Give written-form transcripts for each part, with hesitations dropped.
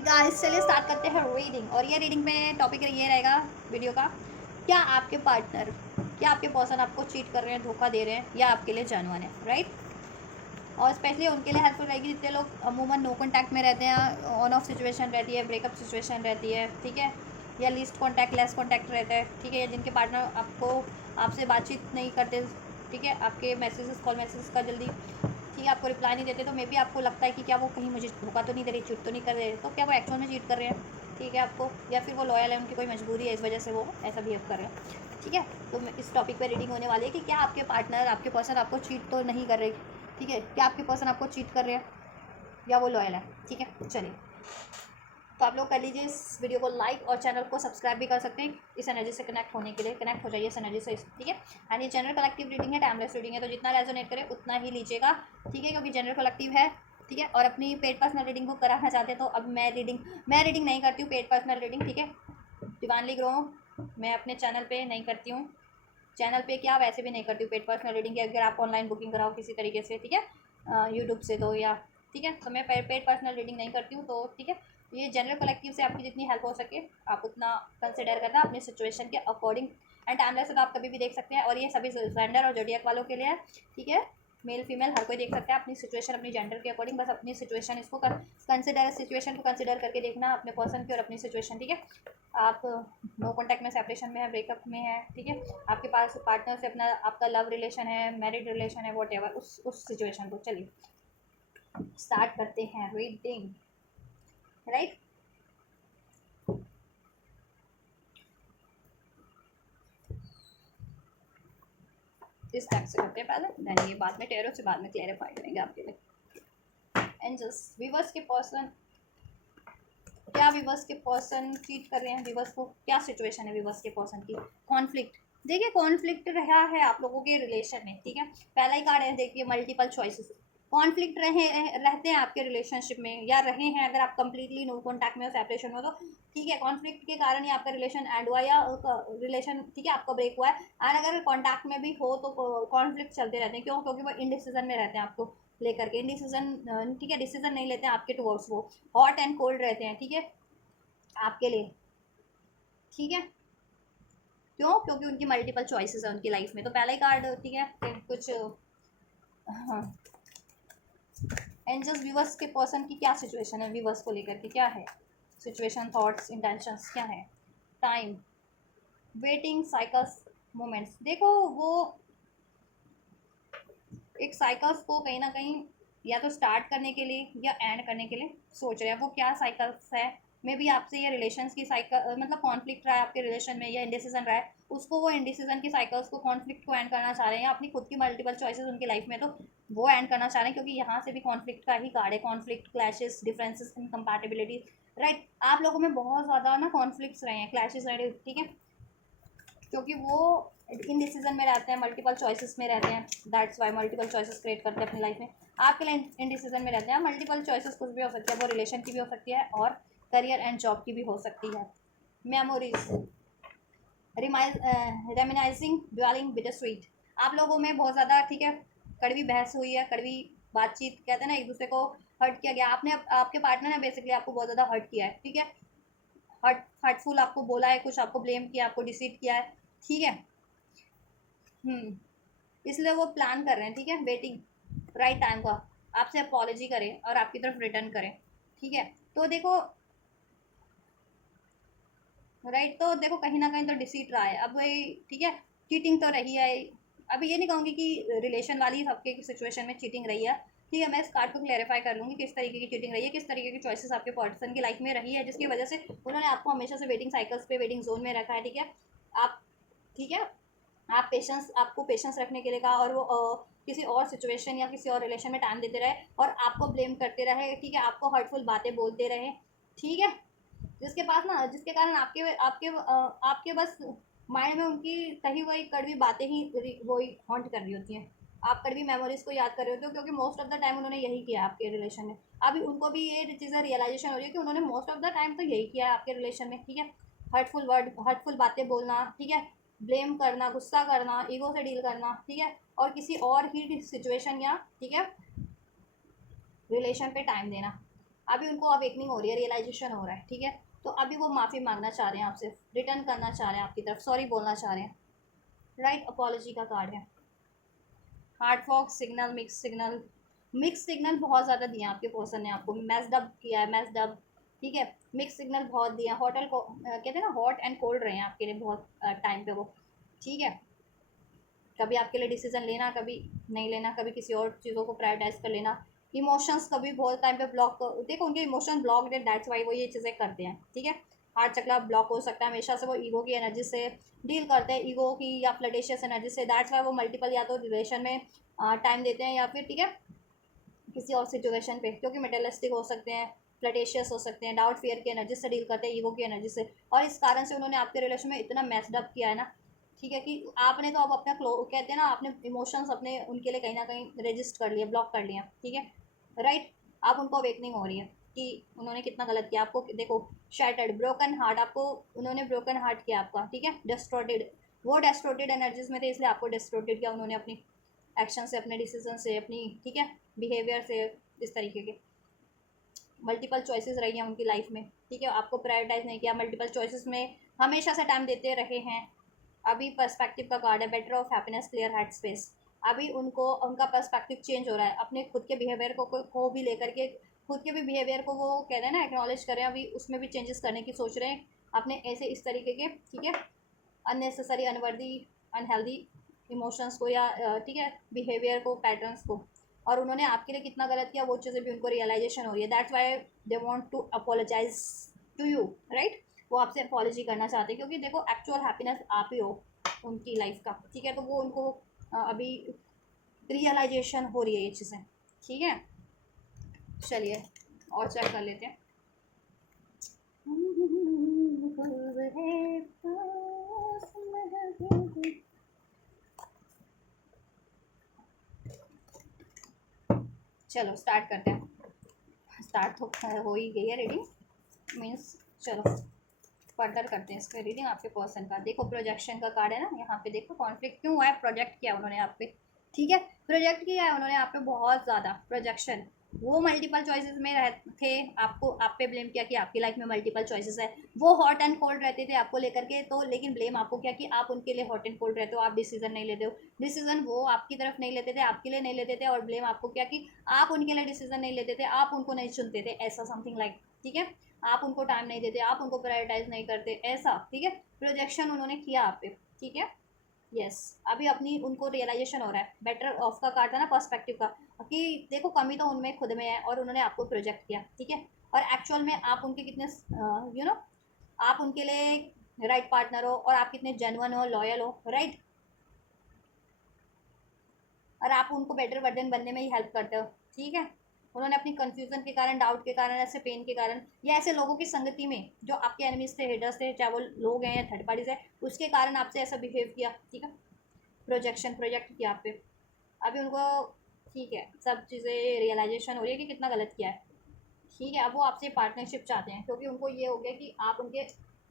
Guys चलिए start करते हैं रीडिंग। और ये रीडिंग में टॉपिक ये रहेगा वीडियो का, क्या आपके पार्टनर, क्या आपके पर्सन आपको चीट कर रहे हैं, धोखा दे रहे हैं, या आपके लिए जेन्युइन है, राइट। और स्पेशली उनके लिए हेल्पफुल रहेगी जितने लोग अमूमन नो कॉन्टैक्ट में रहते हैं, ऑन ऑफ सिचुएशन रहती है, ब्रेकअप सिचुएशन रहती है, ठीक है, या लीस्ट कॉन्टैक्ट लेस कॉन्टैक्ट रहता है, ठीक है, या जिनके पार्टनर आपको आपसे बातचीत नहीं करते, ठीक है, आपके मैसेजेस कॉल मैसेजेस का जल्दी, ठीक है, आपको रिप्लाई नहीं देते, तो मे बी आपको लगता है कि क्या वो कहीं मुझे धोखा तो नहीं दे रही, चीट तो नहीं कर रहे, तो क्या वो एक्चुअल में चीट कर रहे हैं, ठीक है आपको, या फिर वो लॉयल है, उनकी कोई मजबूरी है, इस वजह से वो ऐसा बिहेव कर रहे हैं, ठीक है। तो इस टॉपिक पे रीडिंग होने वाली है कि क्या आपके पार्टनर, आपके पर्सन आपको चीट तो नहीं कर रहे, ठीक है, क्या आपके पर्सन आपको चीट कर रहे हैं या वो लॉयल है, ठीक है। चलिए, तो आप लोग कर लीजिए इस वीडियो को लाइक और चैनल को सब्सक्राइब भी कर सकते हैं इस एनर्जी से कनेक्ट होने के लिए, कनेक्ट हो जाइए इस एनर्जी से, ठीक है। एंड ये जनरल कलेक्टिव रीडिंग है, टाइमलेस रीडिंग है, तो जितना रेजोनेट करे उतना ही लीजिएगा, ठीक है, क्योंकि जनरल कलेक्टिव है, ठीक है। और अपनी पेड पर्सनल रीडिंग को कराना चाहते हैं तो अब मैं रीडिंग नहीं करती हूँ, पेड पर्सनल रीडिंग, ठीक है। डिवाइनली ग्रो मैं अपने चैनल पर नहीं करती हूँ, चैनल पे क्या वैसे भी नहीं करती हूँ पेड पर्सनल रीडिंग की, अगर आप ऑनलाइन बुकिंग कराओ किसी तरीके से, ठीक है, यूट्यूब से तो, या ठीक है, तो मैं पेड पर्सनल रीडिंग नहीं करती हूँ, तो ठीक है। ये जनरल कलेक्टिव से आपकी जितनी हेल्प हो सके आप उतना कंसिडर करना अपने सिचुएशन के अकॉर्डिंग। एंड टाइमलेस तो आप कभी भी देख सकते हैं, और ये सभी जेंडर और जोडियक वालों के लिए है, ठीक है, मेल फीमेल हर कोई देख सकता है अपनी सिचुएशन, अपनी जेंडर के अकॉर्डिंग, बस अपनी सिचुएशन इसको कंसिडर, सिचुएशन को कंसिडर करके देखना अपने पर्सन की और अपनी सिचुएशन, ठीक है। आप नो कॉन्टैक्ट में, सेपरेशन में है, ब्रेकअप में है, ठीक है, आपके पास पार्टनर से अपना आपका लव रिलेशन है, मैरिड रिलेशन है, वॉट एवर, उस सिचुएशन को चलिए स्टार्ट करते हैं रीडिंग, राइट। इस टाइप से करते हैं पहले, देन ये बाद में टेरो से बाद में क्लैरिफाई करेंगे आपके लिए। एंजल्स, व्यूअर्स के पर्सन, क्या व्यूअर्स के पर्सन चीट कर रहे हैं, व्यूअर्स को क्या सिचुएशन है, व्यूअर्स के पर्सन की कॉन्फ्लिक्ट, देखिए कॉन्फ्लिक्ट रहा है आप लोगों के रिलेशन में, ठीक है। पहला ही कार्ड है, देखिए मल्टीपल चॉइसेस, कॉन्फ्लिक्ट रहते हैं आपके रिलेशनशिप में, या रहे हैं अगर आप कंप्लीटली नो कॉन्टैक्ट में हो, सेपरेशन में हो, तो ठीक है, कॉन्फ्लिक्ट के कारण ही आपका रिलेशन एंड हुआ, या रिलेशन, ठीक है, आपका ब्रेक हुआ है। एंड अगर कॉन्टैक्ट में भी हो तो कॉन्फ्लिक्ट चलते रहते हैं, क्यों, क्योंकि वो इनडिसीजन में रहते हैं आपको लेकर के, इनडिसीजन, ठीक है, डिसीजन नहीं लेते हैं आपके टुवर्ड्स, वो हॉट एंड कोल्ड रहते हैं, ठीक है, आपके लिए, ठीक है, क्यों, क्योंकि उनकी मल्टीपल चॉइसेस है उनकी लाइफ में। तो पहला ही कार्ड, ठीक है, कुछ, हाँ, एंजल्स, व्यूवर्स के पर्सन की क्या सिचुएशन है, व्यूवर्स को लेकर के क्या है सिचुएशन, थॉट्स, इंटेंशंस क्या है, टाइम, वेटिंग, साइकिल्स, मोमेंट्स, देखो वो एक साइकिल्स को कहीं ना कहीं या तो स्टार्ट करने के लिए या एंड करने के लिए सोच रहे हैं, वो क्या साइकिल्स है, मे बी आपसे ये रिलेशंस की साइकिल, मतलब कॉन्फ्लिक्ट रहा है आपके रिलेशन में, या इंडिसीजन रहा है, उसको वो इंडिसीजन की साइकिल्स को, कॉन्फ्लिक्ट को एंड करना चाह रहे हैं, या अपनी खुद की मल्टीपल चॉइसेस उनकी लाइफ में, तो वो एंड करना चाह रहे हैं, क्योंकि यहाँ से भी कॉन्फ्लिक्ट का ही कार्ड है, conflict, clashes, differences, incompatibility, right. आप लोगों में बहुत ज़्यादा ना कॉन्फ्लिक्ट्स रहे हैं, क्लैशेस रहे, ठीक है, क्योंकि वो इनडिसीजन में रहते हैं, मल्टीपल चॉइसेस में रहते हैं, that's Y multiple choices create करते हैं अपनी लाइफ में। आपके लिए इनडिसीजन में रहते हैं, मल्टीपल चॉइसेस कुछ भी हो सकती है, वो रिलेशन की भी हो सकती है और करियर एंड जॉब की भी हो सकती है। मेमोरीज, रेमिनाइजिंग, ड्वेलिंग, बिटर स्वीट, आप लोगों में बहुत ज़्यादा, ठीक है, कड़वी बहस हुई है, कड़वी बातचीत, कहते हैं ना, एक दूसरे को हर्ट किया गया, आपने आपके पार्टनर ने बेसिकली आपको बहुत ज़्यादा हर्ट किया है, ठीक है, हर्टफुल आपको बोला है, कुछ आपको ब्लेम किया, आपको डिसीट किया है, ठीक है, इसलिए वो प्लान कर रहे हैं, ठीक है, वेटिंग राइट टाइम का, आपसे अपॉलोजी करें और आपकी तरफ रिटर्न करें, ठीक है। तो देखो, राइट, तो देखो कहीं ना कहीं तो डिसीट रहा है अब वही, ठीक है, चीटिंग तो रही है, अभी ये नहीं कहूँगी कि रिलेशन वाली सबके सिचुएशन में चीटिंग रही है, ठीक है, मैं इस कार्ड को क्लैरिफाई कर लूँगी किस तरीके की चीटिंग रही है, किस तरीके की चॉइसेस आपके पर्सन की लाइफ में रही है, जिसकी वजह से उन्होंने आपको हमेशा से वेटिंग साइकिल्स पे, वेटिंग जोन में रखा है, ठीक है, आप, ठीक है, आप पेशेंस, आपको पेशेंस रखने के लिए कहा, और वो किसी और सिचुएशन या किसी और रिलेशन में टाइम देते रहे और आपको ब्लेम करते रहे, ठीक है, आपको हर्टफुल बातें बोलते रहे, ठीक है, जिसके पास ना, जिसके कारण आपके आपके आपके बस माइंड में उनकी कही हुई कड़वी बातें ही वही हॉन्ट कर रही होती हैं, आप कड़वी मेमोरीज को याद कर रहे होते हो, क्योंकि मोस्ट ऑफ द टाइम उन्होंने यही किया आपके रिलेशन में, अभी उनको भी ये चीज़ें रियलाइजेशन हो रही है कि उन्होंने मोस्ट ऑफ द टाइम तो यही किया है आपके रिलेशन में, ठीक है, हर्टफुल वर्ड, हर्टफुल बातें बोलना, ठीक है, ब्लेम करना, गुस्सा करना, ईगो से डील करना, ठीक है, और किसी और ही सिचुएशन या, ठीक है, रिलेशन पे टाइम देना, अभी उनको अवेकनिंग हो रही है, रियलाइजेशन हो रहा है, ठीक है। तो अभी वो माफ़ी मांगना चाह रहे हैं आपसे, रिटर्न करना चाह रहे हैं आपकी तरफ, सॉरी बोलना चाह रहे हैं, राइट। अपॉलॉजी का कार्ड है। Heart fox signal, mix signal बहुत ज़्यादा दिए आपके पर्सन ने आपको, मैस्ड अप किया है, मैस्ड अप, ठीक है। मिक्स सिग्नल बहुत दिया, होटल को कहते हैं ना, हॉट एंड कोल्ड रहे हैं आपके लिए बहुत टाइम पे वो, ठीक है। कभी आपके लिए डिसीजन लेना, कभी नहीं लेना, कभी किसी और चीज़ों को प्रायोरिटाइज कर लेना। इमोशंस कभी बहुत टाइम पे ब्लॉक, देखो उनके इमोशन ब्लॉक है, दैट्स वाई वो ये चीज़ें करते हैं, ठीक है। हार्ट चक्रा ब्लॉक हो सकता है, हमेशा से वो ईगो की एनर्जी से डील करते हैं, ईगो की या फ्लडेशियस एनर्जी से, दैट्स वाई वो मल्टीपल या तो रिलेशन में टाइम देते हैं, या फिर ठीक है किसी और सिचुएशन पे, क्योंकि मेटेलिस्टिक हो सकते हैं, फ्लटेशियस हो सकते हैं, डाउट फियर की एनर्जी से डील करते हैं, ईगो की एनर्जी से। और इस कारण से उन्होंने आपके रिलेशन में इतना मैस्ड अप किया है ना, ठीक है, कि आपने तो अब अपना कहते हैं ना, आपने इमोशंस अपने उनके लिए कहीं ना कहीं रजिस्ट कर लिया, ब्लॉक कर लिया, ठीक है, राइट। आप उनको अवेकनिंग हो रही है कि उन्होंने कितना गलत किया आपको, देखो शैटर्ड, ब्रोकन हार्ट, आपको उन्होंने ब्रोकन हार्ट किया आपका, ठीक है, डिस्टॉर्टेड, वो डिस्टॉर्टेड एनर्जीज में थे, इसलिए आपको डिस्टॉर्टेड किया उन्होंने, अपनी एक्शन से, अपने डिसीजन से, अपनी ठीक है बिहेवियर से, इस तरीके के मल्टीपल चॉइसेस रही हैं उनकी लाइफ में, ठीक है। आपको प्रायोरिटाइज नहीं किया, मल्टीपल चॉइसेस में हमेशा से टाइम देते रहे हैं। अभी पर्सपेक्टिव का कार्ड है, better of happiness, clear heart space. अभी उनको उनका पर्सपेक्टिव चेंज हो रहा है, अपने खुद के बिहेवियर को भी लेकर के, खुद के भी बिहेवियर को वो कह रहे हैं ना, एक्नॉलेज करें, अभी उसमें भी चेंजेस करने की सोच रहे हैं अपने ऐसे इस तरीके के, ठीक है, अननेसेसरी, अनवर्दी, अनहेल्दी इमोशंस को, या ठीक है बिहेवियर को, पैटर्न्स को। और उन्होंने आपके लिए कितना गलत किया वो चीज़ें भी उनको रियलाइजेशन हो रही है, that's why they want to apologize to you, right. वो आपसे अपॉलोजी करना चाहते हैं, क्योंकि देखो एक्चुअल हैप्पीनेस आप ही हो उनकी लाइफ का, ठीक है। तो वो उनको अभी रियलाइजेशन हो रही है ये चीज़ें, ठीक है। चलिए और चेक कर लेते हैं। चलो स्टार्ट करते हैं, स्टार्ट तो हो ही गई है रीडिंग, मीन्स चलो फर्दर करते हैं इसका रीडिंग आपके पर्सन का। देखो प्रोजेक्शन का कार्ड है ना, यहाँ पे देखो कॉन्फ्लिक्ट क्यों हुआ है, प्रोजेक्ट किया उन्होंने आप पे, ठीक है, प्रोजेक्ट किया है उन्होंने आप पे बहुत ज़्यादा प्रोजेक्शन। वो मल्टीपल चॉइसेस में थे, आपको आप पे ब्लेम किया कि आपकी लाइफ में मल्टीपल चॉइसेस है, वो हॉट एंड कोल्ड रहते थे आपको लेकर के, तो लेकिन ब्लेम आपको क्या कि आप उनके लिए हॉट एंड कोल्ड रहते हो, आप डिसीजन नहीं लेते हो, डिसीजन वो आपकी तरफ नहीं लेते थे, आपके लिए नहीं लेते थे, और ब्लेम आपको क्या कि आप उनके लिए डिसीजन नहीं लेते थे, आप उनको नहीं चुनते थे, ऐसा समथिंग लाइक, ठीक है। आप उनको टाइम नहीं देते, आप उनको प्रायोरिटाइज नहीं करते, ऐसा, ठीक है। प्रोजेक्शन उन्होंने किया आप पे, ठीक है, यस। अभी अपनी उनको रियलाइजेशन हो रहा है, बेटर ऑफ का कार्ड था ना पर्सपेक्टिव का, कि देखो कमी तो उनमें खुद में है, और उन्होंने आपको प्रोजेक्ट किया, ठीक है। और एक्चुअल में आप उनके कितने यू नो आप उनके लिए राइट पार्टनर हो, और आप कितने जेन्युइन हो, लॉयल हो, राइट। और आप उनको बेटर वर्जन बनने में ही हेल्प करते हो, ठीक है। उन्होंने अपनी कंफ्यूजन के कारण, डाउट के कारण, ऐसे पेन के कारण, या ऐसे लोगों की संगति में जो आपके एनिमीज थे, हेडर्स थे, चाहे वो लोग हैं या थर्ड पार्टीज है, उसके कारण आपसे ऐसा बिहेव किया, ठीक है। प्रोजेक्ट किया आप पे। अभी उनको ठीक है सब चीज़ें रियलाइजेशन हो रही है कि कितना गलत किया है, ठीक है। अब वो आपसे पार्टनरशिप चाहते हैं, क्योंकि उनको ये हो गया कि आप उनके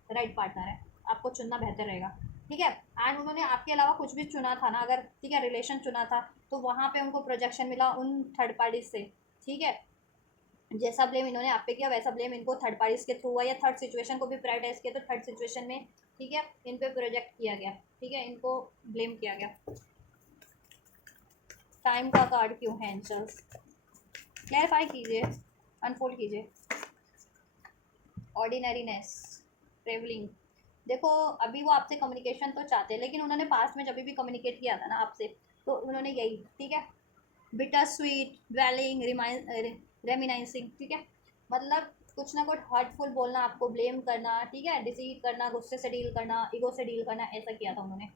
राइट पार्टनर हैं, आपको चुनना बेहतर रहेगा, ठीक है। एंड उन्होंने आपके अलावा कुछ भी चुना था ना अगर, ठीक है, रिलेशन चुना था, तो वहाँ पे उनको प्रोजेक्शन मिला उन थर्ड पार्टीज से, ठीक है। जैसा ब्लेम इन्होंने आप पे किया, वैसा ब्लेम इनको थर्ड पार्टीज के थ्रू हुआ, या थर्ड सिचुएशन को भी प्रायोरिटाइज किया, तो थर्ड सिचुएशन में, ठीक है, इन पे प्रोजेक्ट किया गया, ठीक है, इनको ब्लेम किया गया। टाइम का कार्ड क्यों है एंजल्स, क्लैरिफाई कीजिए, अनफोल्ड कीजिए। ऑर्डिनरीनेस, ट्रेवलिंग, देखो अभी वो आपसे कम्युनिकेशन तो चाहते हैं, लेकिन उन्होंने पास्ट में जब भी कम्युनिकेट किया था ना आपसे, तो उन्होंने यही, ठीक है, बिटर स्वीट, ड्वेलिंग, रेमिनाइसिंग, ठीक है, मतलब कुछ ना कुछ हर्टफुल बोलना, आपको ब्लेम करना, ठीक है, डिसीव करना, गुस्से से डील करना, ईगो से डील करना, ऐसा किया था उन्होंने,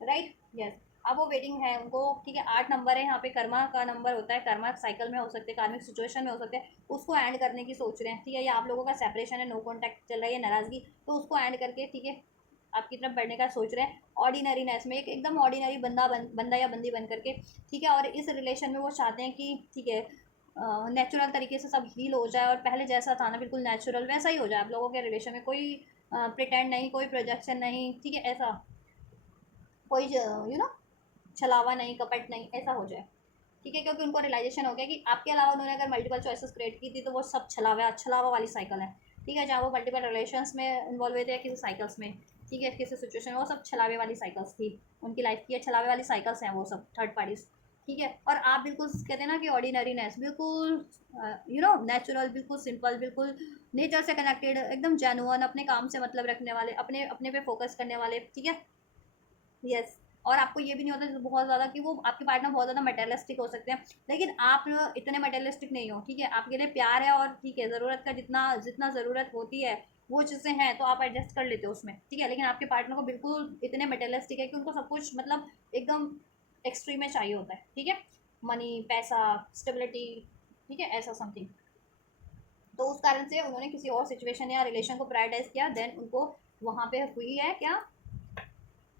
राइट, यस। अब वो वेटिंग है उनको, ठीक है, 8 नंबर है यहाँ पे, कर्मा का नंबर होता है, कर्मा साइकिल में हो सकते हैं, कार्मिक सिचुएशन में हो सकते हैं, उसको एंड करने की सोच रहे हैं, ठीक है, या आप लोगों का सेपरेशन है, नो कॉन्टैक्ट चल रही है, नाराजगी, तो उसको एंड करके, ठीक है, आपकी तरफ बढ़ने का सोच रहे हैं। ऑर्डिनरीनेस में एकदम ऑर्डिनरी बंदा या बंदी बन करके, ठीक है, और इस रिलेशन में वो चाहते हैं कि, ठीक है, नेचुरल तरीके से सब हील हो जाए, और पहले जैसा था ना बिल्कुल नेचुरल वैसा ही हो जाए आप लोगों के रिलेशन में, कोई प्रिटेंड नहीं, कोई प्रोजेक्शन नहीं, ठीक है, ऐसा कोई छलावा नहीं, कपट नहीं, ऐसा हो जाए। ठीक है, क्योंकि उनको रियलाइजेशन हो गया कि आपके अलावा उन्होंने अगर मल्टीपल चॉइसेस क्रिएट की थी तो वो सब छलावा वाली साइकिल है। ठीक है, जहाँ वो मल्टीपल रिलेशंस में इन्वॉल्व हुए थे किसी साइकिल्स में, ठीक है, किसी सिचुएशन, वो सब छलावे वाली साइकिल्स थी उनकी लाइफ की, छलावे वाली साइकिल्स हैं वो सब थर्ड पार्टीज। ठीक है, और आप बिल्कुल कहते हैं ना कि ऑर्डिनरीनेस, बिल्कुल नेचुरल, बिल्कुल सिंपल, बिल्कुल नेचर से कनेक्टेड, एकदम जेन्युइन, अपने काम से मतलब रखने वाले, अपने अपने पे फोकस करने वाले। ठीक है, यस। और आपको ये भी नहीं होता बहुत ज़्यादा कि वो आपके पार्टनर बहुत ज़्यादा मटेरियलिस्टिक हो सकते हैं, लेकिन आप इतने मटेरियलिस्टिक नहीं हो। ठीक है, आपके लिए प्यार है, और ठीक है, ज़रूरत का जितना जितना ज़रूरत होती है वो चीज़ें हैं तो आप एडजस्ट कर लेते हो उसमें। ठीक है, लेकिन आपके पार्टनर को बिल्कुल इतने मटेरियलिस्टिक है कि उनको सब कुछ मतलब एकदम एक्सट्रीम में चाहिए होता है। ठीक है, मनी, पैसा, स्टेबिलिटी, ठीक है, ऐसा समथिंग। तो उस कारण से उन्होंने किसी और सिचुएशन या रिलेशन को प्रायोरिटाइज किया, देन उनको वहाँ पे हुई है क्या,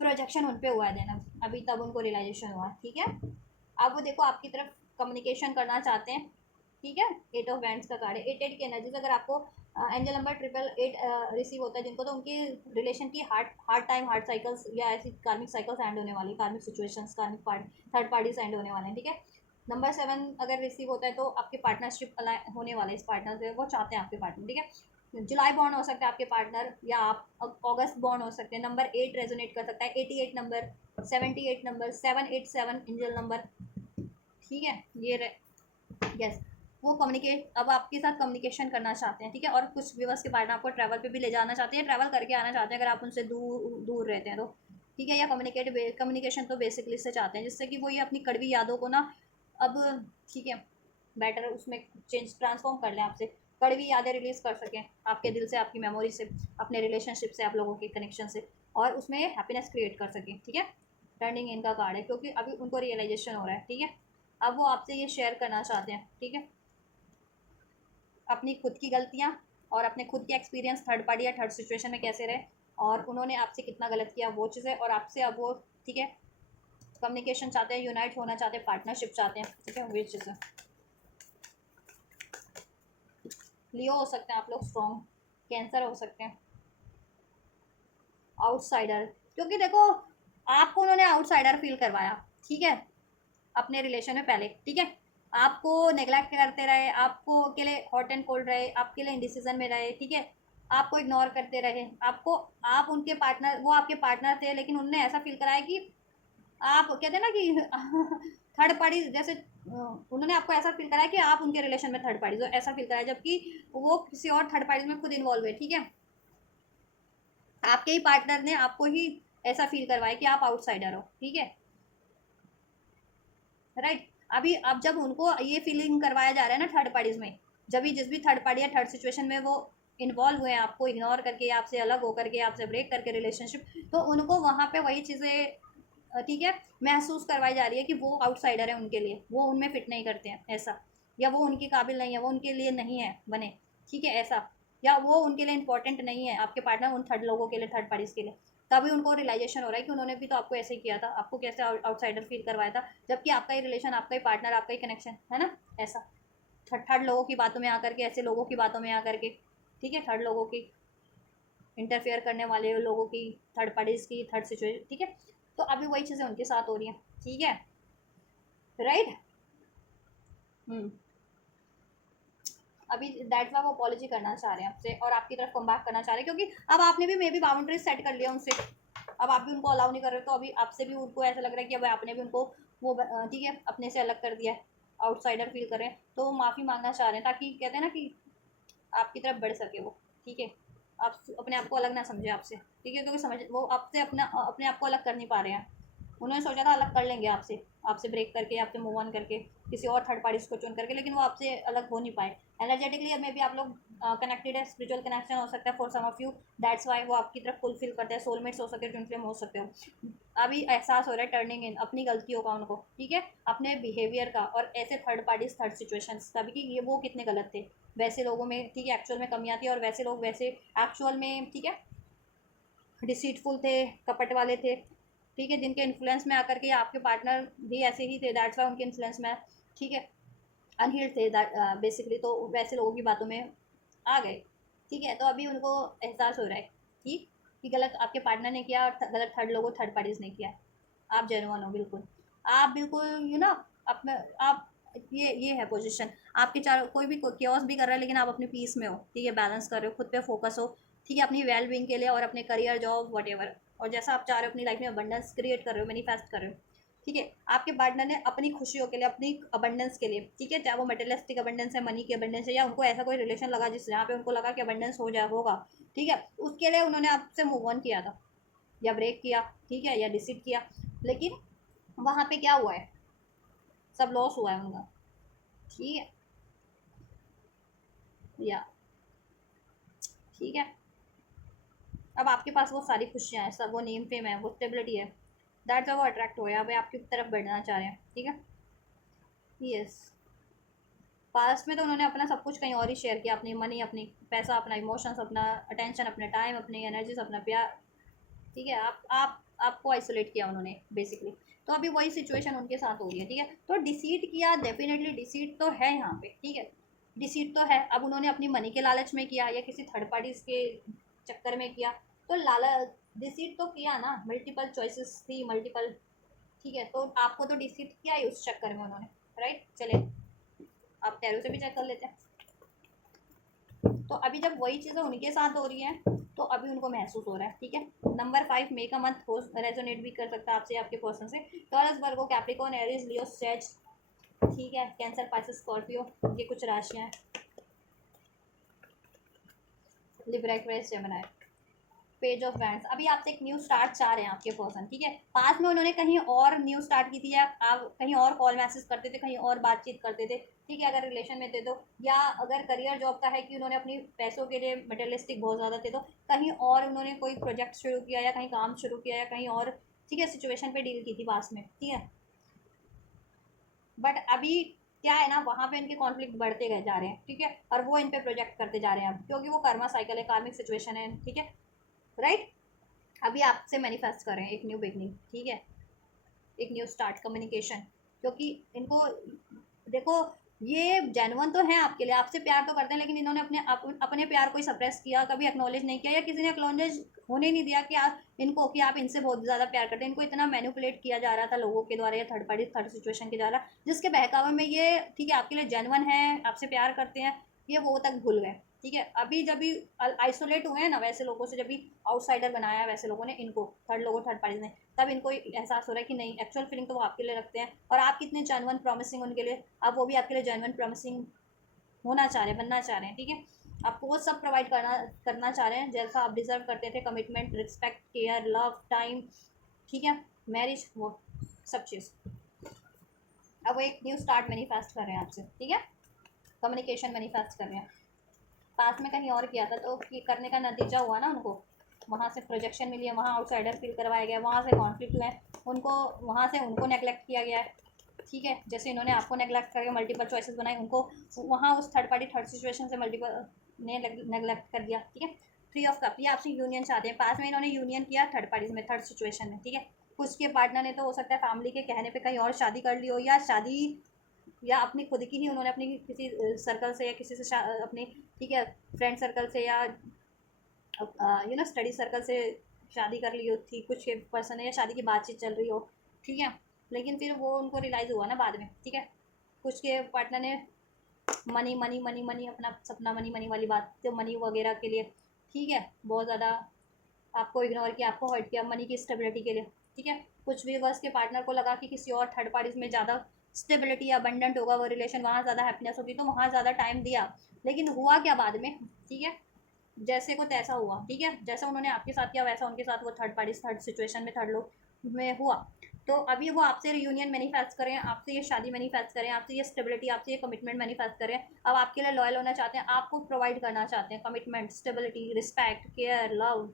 प्रोजेक्शन उन पे हुआ है देना, अभी तब उनको रियलाइजेशन हुआ। ठीक है, अब वो देखो आपकी तरफ कम्युनिकेशन करना चाहते हैं। ठीक है, 8 ऑफ बैंड्स का कार्ड है, 8 की एनर्जी। अगर आपको एंजल नंबर 888 रिसीव होता है जिनको, तो उनकी रिलेशन की hard hard time, hard cycles या ऐसी कार्मिक साइकिल्स एंड होने वाली, कार्मिक सिचुएशंस, कार्मिक पार्ट, थर्ड पार्टीज एंड होने वाले हैं। ठीक है, नंबर 7 अगर रिसीव होता है तो आपके पार्टनरशिप होने वाले, इस पार्टनर से वो चाहते हैं आपके पार्टनर। ठीक है, जुलाई बॉन्ड हो सकता है आपके पार्टनर, या आप अगस्त बॉन्ड हो सकते हैं। नंबर 8 रेजोनेट कर सकता है, 88 नंबर, 78 नंबर, 787 इंजल नंबर। ठीक है, ये यस, वो कम्युनिकेट अब आपके साथ कम्युनिकेशन करना चाहते हैं। ठीक है, और कुछ व्यूअर्स के पार्टनर आपको ट्रैवल पे भी ले जाना चाहते हैं, ट्रैवल करके आना चाहते हैं अगर आप उनसे दूर दूर रहते हैं तो। ठीक है, या कम्युनिकेशन तो बेसिकली से चाहते हैं जिससे कि वो ये अपनी कड़वी यादों को ना अब, ठीक है, बेटर उसमें चेंज ट्रांसफॉर्म कर लें आपसे, कड़वी यादें रिलीज कर सकें आपके दिल से, आपकी मेमोरी से, अपने रिलेशनशिप से, आप लोगों के कनेक्शन से, और उसमें हैप्पीनेस क्रिएट कर सकें। ठीक है, टर्निंग इनका कार्ड है क्योंकि अभी उनको रियलाइजेशन हो रहा है। ठीक है, अब वो आपसे ये शेयर करना चाहते हैं। ठीक है, अपनी खुद की गलतियाँ और अपने खुद के एक्सपीरियंस थर्ड पार्टी या थर्ड सिचुएशन में कैसे रहे, और उन्होंने आपसे कितना गलत किया वो चीज़ें, और आपसे अब वो, ठीक है, कम्युनिकेशन चाहते हैं, यूनाइट होना चाहते हैं, पार्टनरशिप चाहते हैं। ठीक है, वो चीज़ें लियो हो सकते हैं आप लोग, स्ट्रॉन्ग कैंसर हो सकते हैं, आउटसाइडर, क्योंकि देखो आपको उन्होंने आउटसाइडर फील करवाया। ठीक है, अपने रिलेशन में पहले। ठीक है, आपको नेग्लेक्ट करते रहे, आपको अकेले हॉट एंड कोल्ड रहे, आपके लिए इंडिसीजन में रहे। ठीक है, आपको इग्नोर करते रहे, आपको, आप उनके पार्टनर, वो आपके पार्टनर थे लेकिन उन्होंने ऐसा फील कराया कि आप कहते हैं ना कि थर्ड पार्टी जैसे, उन्होंने आपको ऐसा फील कराया कि आप उनके रिलेशन में थर्ड पार्टी, जो ऐसा फील कराया, जबकि वो किसी और थर्ड पार्टी में खुद इन्वॉल्व है। ठीक है, आपके ही पार्टनर ने आपको ही ऐसा फील करवाया कि आप आउटसाइडर हो। ठीक है, राइट। अभी अब जब उनको ये फीलिंग करवाया जा रहा है ना थर्ड पार्टीज में, जब भी जिस भी थर्ड पार्टी या थर्ड सिचुएशन में वो इन्वॉल्व हुए हैं, आपको इग्नोर करके, आपसे अलग होकर के, आपसे ब्रेक करके रिलेशनशिप, तो उनको वहाँ पे वही चीज़ें, ठीक है, महसूस करवाई जा रही है कि वो आउटसाइडर है उनके लिए, वो उनमें फिट नहीं करते हैं ऐसा, या वो उनके काबिल नहीं है, वो उनके लिए नहीं है बने। ठीक है, ऐसा, या वो उनके लिए इंपॉर्टेंट नहीं है आपके पार्टनर, उन थर्ड लोगों के लिए, थर्ड पार्टीज के लिए। तभी उनको रियलाइजेशन हो रहा है कि उन्होंने भी तो आपको ऐसे ही किया था, आपको कैसे आउटसाइडर फील करवाया था, जबकि आपका ही रिलेशन, आपका ही पार्टनर, आपका ही कनेक्शन है ना। ऐसा थर्ड थर्ड लोगों की बातों में आकर के, ऐसे लोगों की बातों में आकर के, ठीक है, थर्ड लोगों की, इंटरफेयर करने वाले लोगों की, थर्ड पार्टीज की, थर्ड सिचुएशन। ठीक है, तो अभी वही चीज़ें उनके साथ हो रही हैं। ठीक है, राइट। हम्म, अभी दैट्स वाई वो अपॉलॉजी करना चाह रहे हैं आपसे, और आपकी तरफ कम बैक करना चाह रहे हैं, क्योंकि अब आपने भी मे बी बाउंड्रीज सेट कर लिया उनसे, अब आप भी उनको अलाउ नहीं कर रहे, तो अभी आपसे भी उनको ऐसा लग रहा है कि अब आपने भी उनको वो, ठीक है, अपने से अलग कर दिया है, आउटसाइडर फील कर रहे हैं, तो वो माफ़ी मांगना चाह रहे हैं, ताकि कहते हैं ना कि आपकी तरफ बढ़ सके वो। ठीक है, आप अपने आप को अलग ना समझे आपसे। ठीक है, क्योंकि समझ वो आपसे अपने आप को अलग कर नहीं पा रहे हैं। उन्होंने सोचा था अलग कर लेंगे आपसे, आपसे ब्रेक करके, आपसे मूव ऑन करके, किसी और थर्ड पार्टीज को चुन करके, लेकिन वो आपसे अलग हो नहीं पाए। एनर्जेटिकली मे भी आप लोग कनेक्टेड है, स्पिरिचुअल कनेक्शन हो सकता है for some of you, that's why वो आपकी तरफ फुलफिल करते हैं, सोलमेट्स हो सकते हैं, ट्विन फ्लेम हो सकते हो। अभी एहसास हो रहा है टर्निंग इन अपनी गलतियों का उनको। ठीक है, अपने बिहेवियर का, और ऐसे थर्ड पार्टीज, थर्ड सिचुएशंस का भी, कि ये वो कितने गलत थे वैसे लोगों में। ठीक है, एक्चुअल में कमियाँ थी, और वैसे लोग वैसे एक्चुअल में, ठीक है, डिसीटफुल थे, कपट वाले थे। ठीक है, जिनके इन्फ्लुएंस में आकर के आपके पार्टनर भी ऐसे ही थे, दैट्स वाई उनके इन्फ्लुएंस में, ठीक है, अनहील्ड थे बेसिकली, तो वैसे लोगों की बातों में आ गए। ठीक है, तो अभी उनको एहसास हो रहा है, ठीक, कि गलत आपके पार्टनर ने किया, और गलत थर्ड लोगों, थर्ड पार्टीज ने किया। आप जेनुअन हो बिल्कुल, आप बिल्कुल अपना आप ये है पोजीशन आपके चारों, कोई भी क्योस भी कर रहा है लेकिन आप अपने पीस में हो, ठीक है, बैलेंस कर रहे हो, खुद पे फोकस हो, ठीक है, अपनी वेल बीइंग के लिए और अपने करियर जॉब वट, और जैसा आप चाह रहे हो अपनी लाइफ में अबंडेंस क्रिएट कर रहे हो, मैनिफेस्ट कर रहे हो, ठीक है। आपके पार्टनर ने अपनी खुशियों के लिए, अपनी अबंडेंस के लिए, ठीक है, चाहे वो मटेरियलिस्टिक अबंडेंस है, मनी की अबंडेंस है, या उनको ऐसा कोई रिलेशन लगा जिस जहाँ पे उनको लगा कि अबंडेंस हो जाए होगा, ठीक है, उसके लिए उन्होंने आपसे मूव ऑन किया था या ब्रेक किया, ठीक है, या डिसीड किया, लेकिन वहाँ पे क्या हुआ है, सब लॉस हुआ है उनका, ठीक है, या ठीक है। अब आपके पास वो सारी खुशियाँ हैं, सब वो नेम फेम है, वो स्टेबिलिटी है, दैट्स वो अट्रैक्ट हो गया, भाई आपकी तरफ बढ़ना चाह रहे हैं, ठीक है। यस, पास्ट में तो उन्होंने अपना सब कुछ कहीं और ही शेयर किया, अपनी मनी, अपनी पैसा, अपना इमोशंस, अपना अटेंशन, अपना टाइम, अपनी एनर्जीज, अपना प्यार, ठीक है। आप आपको आइसोलेट किया उन्होंने बेसिकली। तो अभी वही सिचुएशन उनके साथ हो रही है, ठीक है। तो डिसीट किया, डेफिनेटली डिसीट तो है यहाँ पे, ठीक है, डिसीट तो है। अब उन्होंने अपनी मनी के लालच में किया या किसी थर्ड पार्टी के चक्कर में किया, तो लाला डिसीट तो किया ना, मल्टीपल चॉइसेस थी, मल्टीपल, ठीक है, तो आपको तो डिसीट किया ही उस चक्कर में उन्होंने, राइट। चले आप टैरो से भी चेक कर लेते हैं। तो अभी जब वही चीज़ें उनके साथ हो रही हैं तो अभी उनको महसूस हो रहा है, ठीक है। नंबर 5 मेक अ मंथ हो रेजोनेट भी कर सकता है आपसे, आपके पर्सन से। टॉरस, वर्गो, कैप्रिकॉर्न, एरीज, लियो, सेज, ठीक है, कैंसर, पाइसेस, स्कॉर्पियो, ये कुछ राशियाँ हैं। Libra, Aquarius, Gemini. Page of wands, अभी आपसे एक न्यू स्टार्ट चाह रहे हैं आपके पर्सन, ठीक है। पास में उन्होंने कहीं और न्यू स्टार्ट की थी, या आप कहीं और कॉल मैसेज करते थे, कहीं और बातचीत करते थे, ठीक है, अगर रिलेशन में थे तो, या अगर करियर जॉब का है कि उन्होंने अपनी पैसों के लिए मटेरियलिस्टिक बहुत ज़्यादा थे, तो कहीं और उन्होंने कोई प्रोजेक्ट शुरू किया या कहीं काम शुरू किया या कहीं और, ठीक है, सिचुएशन पे डील की थी पास में, ठीक है। बट अभी क्या है ना, वहाँ पे इनके कॉन्फ्लिक्ट बढ़ते गए जा रहे हैं, ठीक है, और वो इन पे प्रोजेक्ट करते जा रहे हैं अब, क्योंकि वो कर्मा साइकिल है, कार्मिक सिचुएशन है, ठीक है, राइट। अभी आपसे मैनिफेस्ट कर रहे हैं एक न्यू बिगनिंग, ठीक है, एक न्यू स्टार्ट, कम्युनिकेशन, क्योंकि इनको देखो, ये जेन्युइन तो है आपके लिए, आपसे प्यार तो करते हैं, लेकिन इन्होंने अपने प्यार को ही सप्रेस किया, कभी एक्नॉलेज नहीं किया, या किसी ने एक्नॉलेज होने नहीं दिया कि आप इनको, कि आप इनसे बहुत ज़्यादा प्यार करते हैं। इनको इतना मैनिपुलेट किया जा रहा था लोगों के द्वारा या थर्ड पार्टी, थर्ड सिचुएशन के द्वारा, जिसके बहकावे में ये, ठीक है, आपके लिए जेन्युइन है, आपसे प्यार करते हैं, ये वो तक भूल गए, ठीक है। अभी जब भी आइसोलेट हुए हैं ना वैसे लोगों से, जब भी आउटसाइडर बनाया है वैसे लोगों ने इनको, थर्ड लोगों, थर्ड पार्टी ने, तब इनको एहसास हो रहा है कि नहीं, एक्चुअल फीलिंग तो वो आपके लिए रखते हैं, और आप कितने जेन्युइन प्रॉमिसिंग उनके लिए, अब वो भी आपके लिए जेन्युइन प्रॉमिसिंग होना चाह रहे हैं, बनना चाह रहे हैं, ठीक है। आपको वो सब प्रोवाइड करना करना चाह रहे हैं जैसा आप डिजर्व करते थे, commitment, respect, care, love, time, ठीक है, मैरिज, वो सब चीज़। अब वो एक न्यू स्टार्ट मैनिफेस्ट कर रहे हैं आपसे, ठीक है, कम्युनिकेशन मैनिफेस्ट कर रहे हैं। पास में कहीं और किया था तो ये करने का नतीजा हुआ ना उनको, वहाँ से प्रोजेक्शन मिली है, वहाँ आउटसाइडर फील करवाया गया, वहाँ से कॉन्फ्लिक्ट हुए हैं उनको, वहाँ से उनको नेगलेक्ट किया गया है, ठीक है। जैसे इन्होंने आपको नेगलेक्ट करके मल्टीपल चॉइसेस बनाई, उनको वहाँ उस थर्ड पार्टी, थर्ड सिचुएशन से मल्टीपल ने नेगलेक्ट कर दिया, ठीक है। फ्री ऑफ कप, ये आपसे यूनियन चाहते हैं, पास में इन्होंने यूनियन किया थर्ड पार्टीज में, थर्ड सिचुएशन में, ठीक है। कुछ के पार्टनर ने तो हो सकता है फैमिली के कहने पे कहीं और शादी कर ली हो, या शादी, या अपनी खुद की ही उन्होंने अपनी किसी सर्कल से या किसी से अपनी, ठीक है, फ्रेंड सर्कल से या स्टडी सर्कल से शादी कर ली हो थी, कुछ के पर्सन है, या शादी की बातचीत चल रही हो, ठीक है, लेकिन फिर वो उनको रियलाइज़ हुआ ना बाद में, ठीक है। कुछ के पार्टनर ने मनी मनी मनी मनी, अपना सपना मनी मनी वाली बात, तो मनी वगैरह के लिए, ठीक है, बहुत ज़्यादा आपको इग्नोर किया, आपको हर्ट किया मनी की स्टेबिलिटी के लिए, ठीक है। कुछ व्यूवर्स के पार्टनर को लगा कि किसी और थर्ड पार्टीज में ज़्यादा स्टेबिलिटी या अबंडेंट होगा वो रिलेशन, वहाँ ज़्यादा हैप्पीनेस होगी, तो वहाँ ज़्यादा टाइम दिया, लेकिन हुआ क्या बाद में, ठीक है, जैसे को तैसा हुआ, ठीक है। जैसा उन्होंने आपके साथ किया वैसा उनके साथ वो थर्ड पार्टी, थर्ड सिचुएशन में, थर्ड लोग में हुआ। तो अभी वो आपसे रियूनियन मैनिफेस्ट करें, आपसे ये शादी मैनिफेस्ट करें, आपसे ये स्टेबिलिटी, आपसे ये कमिटमेंट मैनिफेस्ट करें। अब आपके लिए लॉयल होना चाहते हैं, आपको प्रोवाइड करना चाहते हैं commitment, stability, respect, care, love,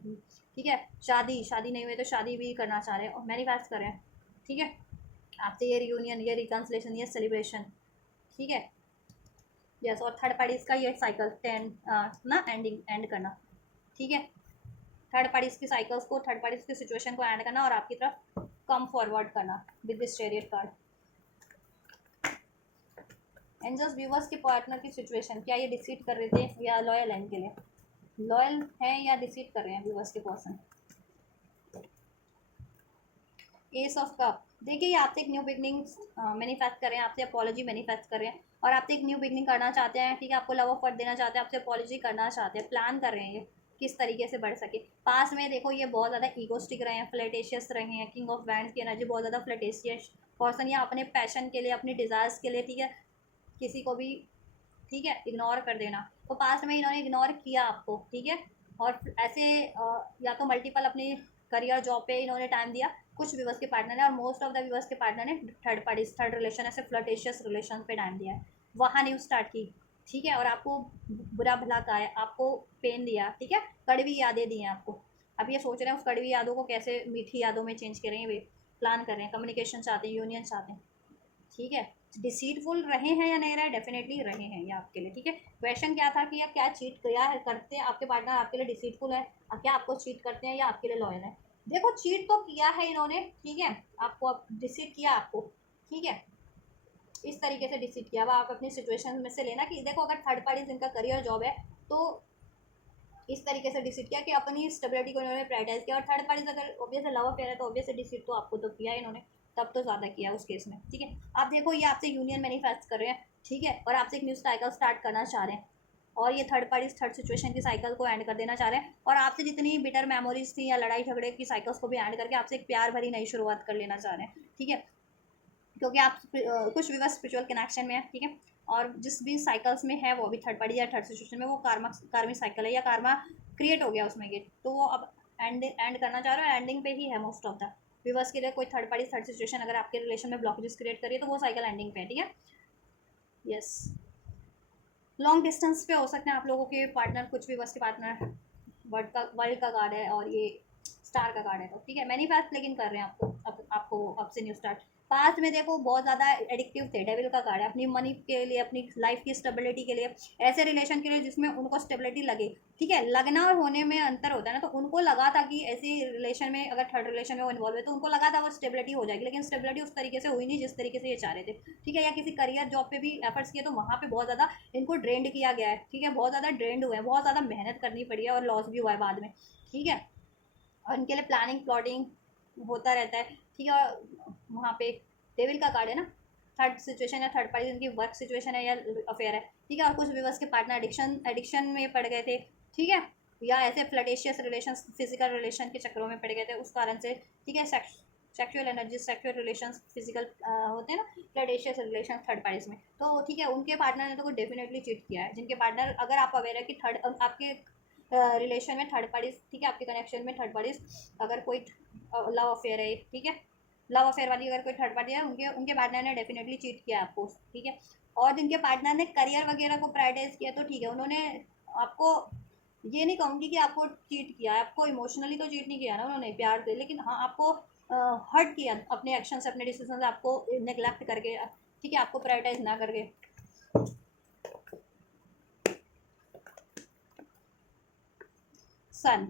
ठीक है। शादी, शादी नहीं हुई तो शादी भी करना चाह रहे हैं और मैनिफेस्ट करें, ठीक है। आपसे ये रियूनियन, ये रिकन्सलेशन, ये सेलिब्रेशन, ठीक है। यस, और थर्ड पार्टीज का ये साइकिल ना एंड करना, ठीक है। थर्ड पार्टीज की साइकिल्स को, थर्ड पार्टीज की सिचुएशन को एंड करना और आपकी तरफ कम फॉरवर्ड करना with this chariot card. Angels, viewers के पार्टनर की सिचुएशन, क्या ये डिसीट कर रहे थे या लॉयल है इनके लिए, लॉयल है या डिसीट कर रहे हैं व्यूवर्स के पर्सन। एस ऑफ कप, देखिए ये आपसे एक न्यू बिगनिंग मैनिफेस्ट कर रहे हैं, आपसे अपॉलॉजी मैनिफेस्ट कर रहे हैं और आपसे एक न्यू बिगनिंग करना चाहते हैं, ठीक है, आपको लव ऑफ वर्ड देना चाहते हैं, आपसे अपॉलॉजी करना चाहते हैं, प्लान कर रहे हैं ये किस तरीके से बढ़ सके। पास में देखो ये बहुत ज़्यादा ईगोस्टिक रहे हैं, फ्लर्टेशियस रहे हैं, किंग ऑफ वैंड्स की एनर्जी बहुत ज़्यादा फ्लर्टेशियस पर्सन, या अपने पैशन के लिए, अपनी डिज़ायर्स के लिए, ठीक है, किसी को भी, ठीक है, इग्नोर कर देना। तो पास्ट में इन्होंने इग्नोर किया आपको, ठीक है, और ऐसे या तो मल्टीपल अपनी करियर जॉब पे इन्होंने टाइम दिया, कुछ व्यूअर्स के पार्टनर ने, और मोस्ट ऑफ द व्यूअर्स के पार्टनर ने थर्ड पार्टी, थर्ड रिलेशन, ऐसे फ्लर्टेशियस रिलेशन पे टाइम दिया है, वहाँ न्यूज स्टार्ट की, ठीक है, और आपको बुरा भला कहा है, आपको पेन दिया, ठीक है, कड़वी यादें दी हैं आपको। अब ये सोच रहे हैं उस कड़वी यादों को कैसे मीठी यादों में चेंज करेंगे, वे प्लान कर रहे हैं, कम्युनिकेशन चाहते हैं, यूनियन चाहते हैं, ठीक है। डिसीटफुल रहे हैं या नहीं रहे, डेफिनेटली रहे हैं ये आपके लिए, ठीक है। क्वेश्चन क्या था कि आप क्या चीट किया है, करते हैं आपके पार्टनर आपके लिए डिसीटफुल है, क्या आपको चीट करते हैं या आपके लिए लॉयल है। देखो चीट तो किया है इन्होंने, ठीक है, आपको डिसीट किया आपको, ठीक है, इस तरीके से डिसीट किया। अब आप अपनी सिचुएशन में से लेना कि देखो अगर थर्ड पार्टी जिनका करियर जॉब है तो इस तरीके से डिसीट किया कि अपनी स्टेबिलिटी को इन्होंने प्रायोरिटाइज किया, और थर्ड पार्टी अगर ऑब्वियस लव अफेयर है तो ऑब्वियस डिसीट तो आपको तो किया है इन्होंने, तब तो ज़्यादा किया उस केस में, ठीक है। आप देखो ये आपसे यूनियन मैनिफेस्ट कर रहे हैं, ठीक है, और आपसे एक न्यू साइकिल स्टार्ट करना चाह रहे हैं, और ये थर्ड पार्टी थर्ड सिचुएशन की साइकिल को एंड कर देना चाह रहे हैं, और आपसे जितनी बिटर मेमोरीज थी या लड़ाई झगड़े की साइकिल्स को भी एंड करके आपसे एक प्यार भरी नई शुरुआत कर लेना चाह रहे हैं, ठीक है, क्योंकि आप कुछ भी स्पिरिचुअल कनेक्शन में है, ठीक है, और जिस भी साइकिल्स में है वो भी थर्ड पार्टी या थर्ड सिचुएशन में वो कार्मिक साइकिल है या कार्मा क्रिएट हो गया उसमें ये, तो वो अब एंड करना चाह रहे हो, एंडिंग पे ही है मोस्ट ऑफ द व्यूवर्स के लिए। कोई थर्ड पार्टी थर्ड सिचुएशन अगर आपके रिलेशन में ब्लॉकेजेस क्रिएट करिए तो वो साइकिल एंडिंग पे है, ठीक है। यस, लॉन्ग डिस्टेंस पे हो सकते हैं आप लोगों के पार्टनर, कुछ भी बस के पार्टनर वर्ल्ड का कार्ड है और ये स्टार का कार्ड है, तो ठीक है, मैनिफेस्ट लेकिन कर रहे हैं आपको, अब आपको अब से न्यू स्टार्ट। पास्ट में देखो बहुत ज़्यादा एडिक्टिव थे, डेविल का कार्ड है, अपनी मनी के लिए, अपनी लाइफ की स्टेबिलिटी के लिए, ऐसे रिलेशन के लिए जिसमें उनको स्टेबिलिटी लगे, ठीक है, लगना और होने में अंतर होता है ना, तो उनको लगा था कि ऐसे रिलेशन में अगर थर्ड रिलेशन में वो इन्वॉल्व है तो उनको लगा था वो स्टेबिलिटी हो जाएगी, लेकिन स्टेबिलिटी उस तरीके से हुई नहीं जिस तरीके से ये चाह रहे थे, ठीक है, या किसी करियर जॉब पे भी एफर्ट्स किए तो वहाँ पे बहुत ज़्यादा इनको ड्रेंड किया गया है, ठीक है, बहुत ज़्यादा ड्रेंड हुए हैं, बहुत ज़्यादा मेहनत करनी पड़ी है और लॉस भी हुआ है बाद में, ठीक है, और इनके लिए प्लानिंग प्लॉटिंग होता रहता है, ठीक है, और वहाँ पे डेविल का कार्ड है ना, थर्ड सिचुएशन या थर्ड पार्टी इनकी वर्क सिचुएशन है या अफेयर है, ठीक है, और कुछ व्यूवर्स के पार्टनर एडिक्शन में पड़ गए थे, ठीक है, या ऐसे फ्लर्टेशियस रिलेशन, फिजिकल रिलेशन के चक्रों में पड़ गए थे उस कारण से, ठीक है, sexual energy, sexual relation, physical होते हैं ना फ्लर्टेशियस रिलेशन थर्ड पार्टीज में, तो ठीक है, उनके पार्टनर ने तो डेफिनेटली चीट किया है, जिनके पार्टनर अगर आप अवेयर है कि थर्ड आपके रिलेशन में थर्ड पार्टीज, ठीक है, आपके कनेक्शन में थर्ड पार्टीज अगर कोई लव अफेयर है, ठीक है, लव अफेयर वाली अगर कोई थर्ड पार्टी है, उनके उनके पार्टनर ने डेफिनेटली चीट किया आपको, ठीक है, और जिनके पार्टनर ने करियर वगैरह को प्रायोरिटाइज किया तो ठीक है, उन्होंने आपको, ये नहीं कहूँगी कि आपको चीट किया है, आपको इमोशनली तो चीट नहीं किया ना उन्होंने, प्यार से, लेकिन हाँ आपको हर्ट किया अपने एक्शन से, अपने डिसीजन से, आपको नेग्लेक्ट करके, ठीक है, आपको प्रायोरिटाइज ना करके। सन,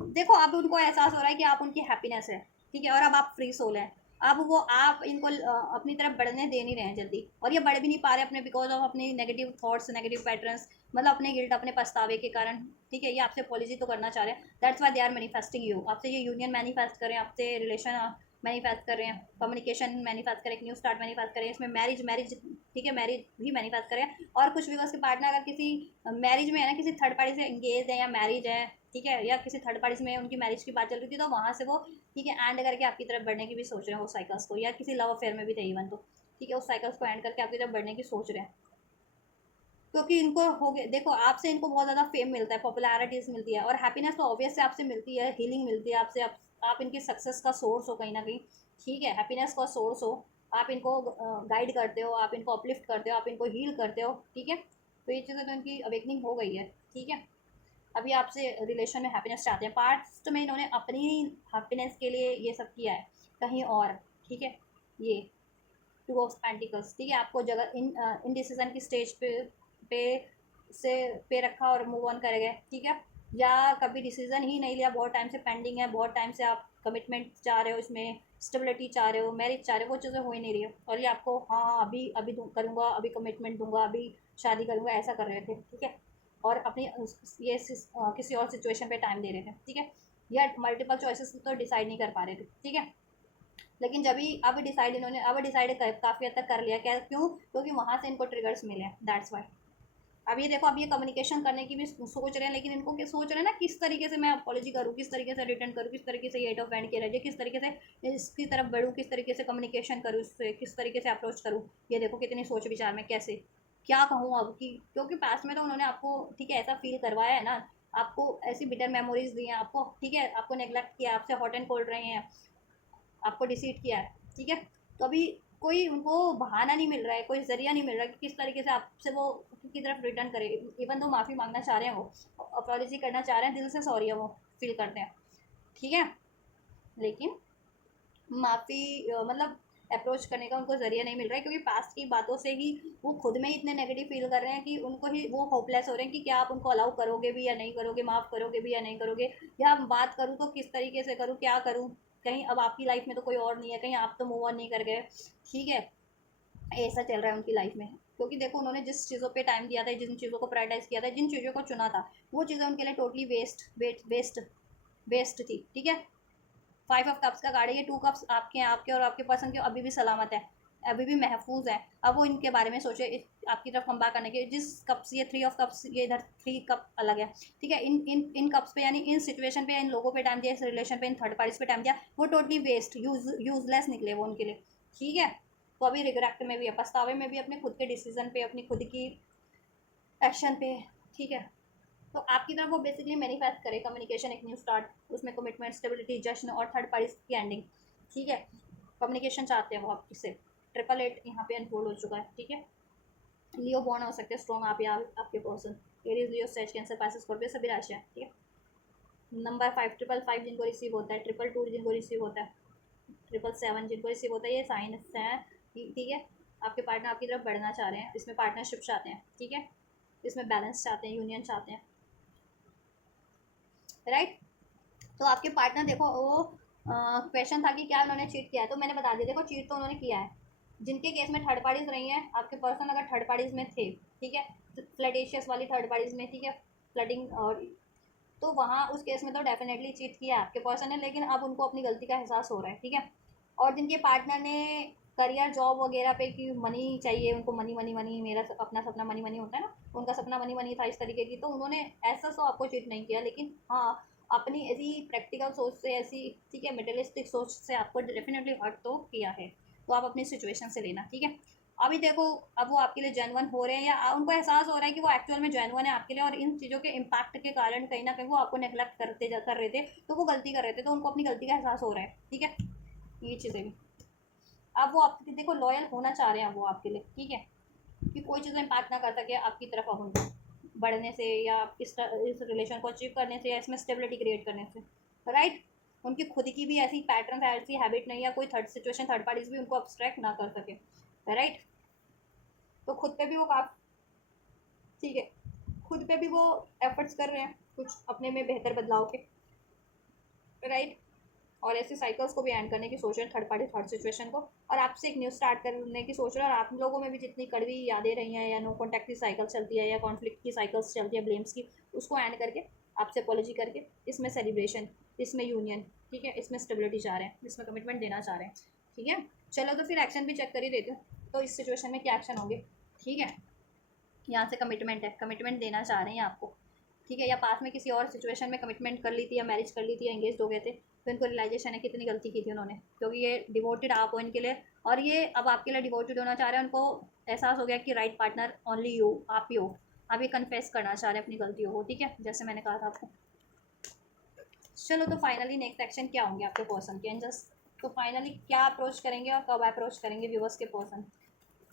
देखो अब उनको एहसास हो रहा है कि आप उनकी हैप्पीनेस है, ठीक है, और अब आप फ्री सोल हैं, अब वो आप इनको अपनी तरफ बढ़ने दे नहीं रहे हैं जल्दी, और ये बढ़ भी नहीं पा रहे अपने बिकॉज ऑफ अपनी नेगेटिव थॉट्स, नेगेटिव पैटर्न्स, मतलब अपने गिल्ट, अपने पछतावे के कारण, ठीक है, ये आपसे पॉलिसी तो करना चाह रहे हैं, that's why they are manifesting you, आपसे ये यूनियन मैनिफेस्ट करें, आपसे रिलेशन मैनिफेस्ट कर रहे हैं, कम्युनिकेशन मैनिफेस्ट करें, एक न्यू स्टार्ट मैनिफेस्ट करें, इसमें मैरिज, ठीक है, मैरिज भी मैनिफेस्ट करें, और कुछ भी उसके पार्टनर अगर किसी मैरिज में है ना, किसी थर्ड पार्टी से एंगेज है या मैरिज है, ठीक है, या किसी थर्ड पार्टी में उनकी मैरिज की बात चल रही थी तो वहाँ से वो, ठीक है, एंड करके आपकी तरफ बढ़ने की भी सोच रहे हैं उस साइकिल्स को, या किसी लव अफेयर में भी थे इवन, तो ठीक है, उस साइकिल्स को एंड करके आपकी तरफ बढ़ने की सोच रहे हैं, क्योंकि इनको हो गया, देखो आपसे इनको बहुत ज़्यादा फेम मिलता है, पॉपुलैरिटीज़ मिलती है, और हैप्पीनेस तो ऑब्वियस से आपसे मिलती है, हीलिंग मिलती है आपसे, आप इनकी सक्सेस का सोर्स हो कहीं ना कहीं, ठीक है, हैप्पीनेस का सोर्स हो, आप इनको गाइड करते हो, आप इनको अपलिफ्ट करते हो, आप इनको हील करते हो, ठीक है, तो ये चीज़ें तो इनकी अवेकनिंग हो गई है, ठीक है, अभी आपसे रिलेशन में हैप्पीनेस चाहते हैं, पास्ट में इन्होंने अपनी हैप्पीनेस के लिए ये सब किया है कहीं और, ठीक है, ये टू ऑफ पेंटिकल्स, ठीक है, आपको जगह इन डिसीजन की स्टेज पे से पे रखा और मूव ऑन कर गए, ठीक है, या कभी डिसीजन ही नहीं लिया, बहुत टाइम से पेंडिंग है, बहुत टाइम से आप कमिटमेंट चाह रहे हो, इसमें स्टेबिलिटी चाह रहे हो, मैरिज चाह रहे हो, वो चीज़ें हो ही नहीं रही है, और ये आपको हाँ अभी अभी करूँगा, अभी कमिटमेंट दूंगा, अभी शादी करूँगा, ऐसा कर रहे थे, ठीक है, और अपनी ये किसी और सिचुएशन पे टाइम दे रहे थे, ठीक है, या मल्टीपल चॉइसेस तो डिसाइड नहीं कर पा रहे थे, ठीक है, लेकिन जब भी अब डिसाइड काफ़ी हद तक कर लिया। क्या क्यों? क्योंकि वहाँ से इनको ट्रिगर्स मिले, दैट्स वाई। अब ये देखो, अब ये कम्युनिकेशन करने की भी सोच रहे हैं, लेकिन इनको क्या सोच रहे हैं ना, किस तरीके से मैं अपॉलॉजी करूँ, किस तरीके से रिटर्न करूँ, किस तरीके से ये एट ऑफ हैंड किया जाए, किस तरीके से इसकी तरफ बढ़ूँ, किस तरीके से कम्युनिकेशन करूँ, इससे किस तरीके से अप्रोच करूँ। ये देखो कितनी सोच विचार में, कैसे क्या कहूँ अब की, क्योंकि पास्ट में तो उन्होंने आपको ठीक है ऐसा फील करवाया है ना, आपको ऐसी बिटर मेमोरीज दी हैं, आपको ठीक है, आपको नेग्लेक्ट किया, आपसे हॉट एंड कोल्ड रहे हैं, आपको डिसीट किया है, ठीक है। तो अभी कोई उनको बहाना नहीं मिल रहा है, कोई जरिया नहीं मिल रहा है कि किस तरीके से आपसे वो की तरफ रिटर्न करे। इवन तो माफ़ी मांगना चाह रहे हैं, वो अपॉलॉजी करना चाह रहे हैं, दिल से सॉरी है वो फील करते हैं, ठीक है। लेकिन माफ़ी मतलब अप्रोच करने का उनको ज़रिया नहीं मिल रहा है, क्योंकि पास्ट की बातों से ही वो खुद में ही इतने नेगेटिव फील कर रहे हैं कि उनको ही वो होपलेस हो रहे हैं कि क्या आप उनको अलाउ करोगे भी या नहीं करोगे, माफ़ करोगे भी या नहीं करोगे, या बात करूँ तो किस तरीके से करूँ, क्या करूँ, कहीं अब आपकी लाइफ में तो कोई और नहीं है, कहीं आप तो मूव ऑन नहीं कर गए, ठीक है। ऐसा चल रहा है उनकी लाइफ में, क्योंकि देखो उन्होंने जिस चीज़ों पे टाइम दिया था, जिन चीज़ों को प्रायोरिटाइज किया था, जिन चीज़ों को चुना था, वो चीज़ें उनके लिए टोटली वेस्ट थी, ठीक है। 5 ऑफ कप्स का कार्ड है, ये 2 कप्स आपके हैं, आपके और आपके पर्सन के अभी भी सलामत है, अभी भी महफूज है। अब वो इनके बारे में सोचे, आपकी तरफ कम बैक करने के, जिस कप्स ये 3 ऑफ कप्स, ये इधर 3 कप अलग है, ठीक है। इन कप्स पे, यानी इन सिचुएशन पे, इन लोगों पे टाइम दिया, इस रिलेशन पे, इन थर्ड पार्टीज पे टाइम दिया, वो टोटली वेस्ट, यूजलेस निकले वो उनके लिए, ठीक है। तो अभी रिग्रेट में भी है, पछतावे में भी, अपने खुद के डिसीजन पे, अपनी खुद की एक्शन पे, ठीक है। तो आपकी तरफ वो बेसिकली मैनिफेस्ट करे कम्युनिकेशन, एक न्यू स्टार्ट, उसमें कमिटमेंट, स्टेबिलिटी, जश्न और थर्ड पार्टी की एंडिंग, ठीक है। कम्युनिकेशन चाहते हैं वो आपकी से। 888 यहाँ पे अनफोल्ड हो चुका है, ठीक है। लियो बॉर्न हो सकते हैं स्ट्रॉन्ग, आप या आपके पर्सन, एरीज, लियो, सेज, कैंसर, पाइसेस, स्कॉर्पियो, सभी राशियाँ, ठीक है। नंबर 5, 555 जिनको रिसीव होता है, 222 जिनको रिसीव होता है, 777 जिनको रिसीव होता है, ये साइंस हैं, ठीक है। आपके पार्टनर आपकी तरफ बढ़ना चाह रहे हैं, इसमें पार्टनरशिप चाहते हैं, ठीक है। इसमें बैलेंस चाहते हैं, यूनियन चाहते हैं, राइट। तो आपके पार्टनर देखो, वो क्वेश्चन था कि क्या उन्होंने चीट किया है, तो मैंने बता दिया, देखो चीट तो उन्होंने किया है। जिनके केस में थर्ड पार्टीज रही हैं, आपके पर्सन अगर थर्ड पार्टीज में थे, ठीक है, फ्लडेशियस वाली थर्ड पार्टीज में, ठीक है, फ्लडिंग, और तो वहाँ उस केस में तो डेफिनेटली चीट किया है आपके पर्सन ने, लेकिन अब उनको अपनी गलती का एहसास हो रहा है, ठीक है। और जिनके पार्टनर ने करियर, जॉब वगैरह पे कि मनी चाहिए उनको, मनी मनी मनी, मेरा अपना सपना मनी मनी होता है ना, उनका सपना मनी मनी था इस तरीके की, तो उन्होंने ऐसा तो आपको चीट नहीं किया, लेकिन हाँ अपनी ऐसी प्रैक्टिकल सोच से, ऐसी ठीक है मटेरियलिस्टिक सोच से आपको डेफिनेटली हर्ट तो किया है। तो आप अपनी सिचुएशन से लेना, ठीक है। अभी देखो, अब वो आपके लिए जेन्युइन हो रहे हैं, या उनको एहसास हो रहा है कि वो एक्चुअल में जेन्युइन है आपके लिए, और इन चीज़ों के इम्पैक्ट के कारण कहीं ना कहीं वो आपको नेग्लेक्ट कर रहे थे, तो वो गलती कर रहे थे, तो उनको अपनी गलती का एहसास हो रहा है, ठीक है। ये चीज़ें भी, अब वो आपकी देखो लॉयल होना चाह रहे हैं वो आपके लिए, ठीक है, कि कोई चीज़ इम्पैक्ट ना कर सके आपकी तरफ, अब उनको बढ़ने से, या इस रिलेशन को अचीव करने से, या इसमें स्टेबिलिटी क्रिएट करने से, राइट। उनकी खुद की भी ऐसी पैटर्न, ऐसी हैबिट नहीं है, कोई थर्ड सिचुएशन, थर्ड पार्टीज भी उनको अब्स्ट्रैक्ट ना कर सके, राइट। तो खुद पे भी वो काफ़ी, ठीक है, खुद पे भी वो एफर्ट्स कर रहे हैं कुछ अपने में बेहतर बदलाव के, राइट। और ऐसे साइकिल्स को भी एंड करने की सोच रहे हैं, थर्ड पार्टी थर्ड सिचुएशन को, और आपसे एक न्यू स्टार्ट करने की सोच रहे हैं। और आप लोगों में भी जितनी कड़वी यादें रही हैं, या नो कॉन्टैक्ट की साइकिल चलती है, या कॉन्फ्लिक्ट की साइकिल्स चलती है, ब्लेम्स की, उसको एंड करके आपसे अपॉलॉजी करके, इसमें सेलिब्रेशन, इसमें यूनियन, ठीक है, इसमें स्टेबिलिटी चाह रहे हैं, इसमें कमिटमेंट देना चाह रहे हैं, ठीक है। चलो तो फिर एक्शन भी चेक कर ही देते हैं, तो इस सिचुएशन में क्या एक्शन होंगे, ठीक है। यहाँ से कमिटमेंट है, कमिटमेंट देना चाह रहे हैं आपको, ठीक है। या पास में किसी और सिचुएशन में कमिटमेंट कर ली थी, या मैरिज कर ली थी, या एंगेज हो गए थे, तो इनको रियलाइजेशन है कितनी गलती की थी उन्होंने, क्योंकि ये डिवोटेड आप हो इनके लिए, और ये अब आपके लिए डिवोटेड होना चाह रहे हैं। उनको एहसास हो गया कि राइट पार्टनर ओनली यू, आप ही हो। आप ये कन्फेस करना चाह रहे हैं अपनी गलतियों को, ठीक है, जैसे मैंने कहा था आपको। चलो तो फाइनली नेक्स्ट एक्शन क्या होंगे आपके पर्सन के, एंजल्स तो फाइनली क्या अप्रोच करेंगे और कब अप्रोच करेंगे व्यूवर्स के पर्सन।